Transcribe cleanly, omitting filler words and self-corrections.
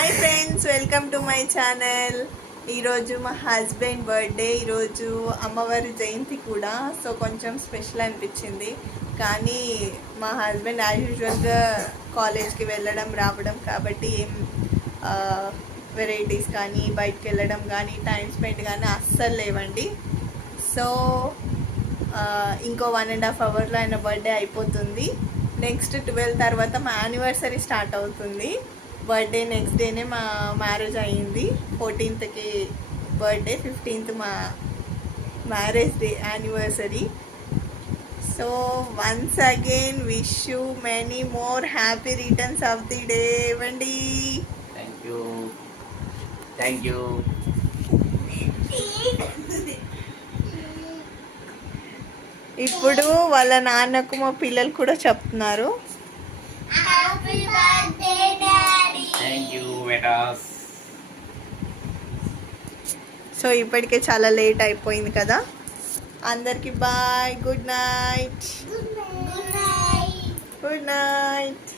Hi friends, welcome to my channel. ఈరోజు మా husband birthday. ఈరోజు అమ్మవారి జయంతి కూడా, సో కొంచెం స్పెషల్ అనిపించింది. కానీ మా హస్బెండ్ యాజ్ యూజువల్గా కాలేజ్కి వెళ్ళడం రావడం కాబట్టి ఏం వెరైటీస్ కానీ బయటకు వెళ్ళడం కానీ టైం స్పెండ్ కానీ అస్సలు లేవండి. సో ఇంకో 1.5 అవర్లో ఆయన బర్త్డే అయిపోతుంది. నెక్స్ట్ 12 తర్వాత మా యానివర్సరీ స్టార్ట్ అవుతుంది. బర్త్డే నెక్స్ట్ డేనే మా మ్యారేజ్ అయ్యింది. 14th బర్త్డే, 15th మా marriage day anniversary. So once again wish you many more happy returns of the day. ఇవ్వండి. Thank you. ఇప్పుడు వాళ్ళ నాన్నకు మా పిల్లలు కూడా చెప్తున్నారు. సో ఇప్పటికే చాలా లేట్ అయిపోయింది కదా. అందరికి bye, good night. Good night.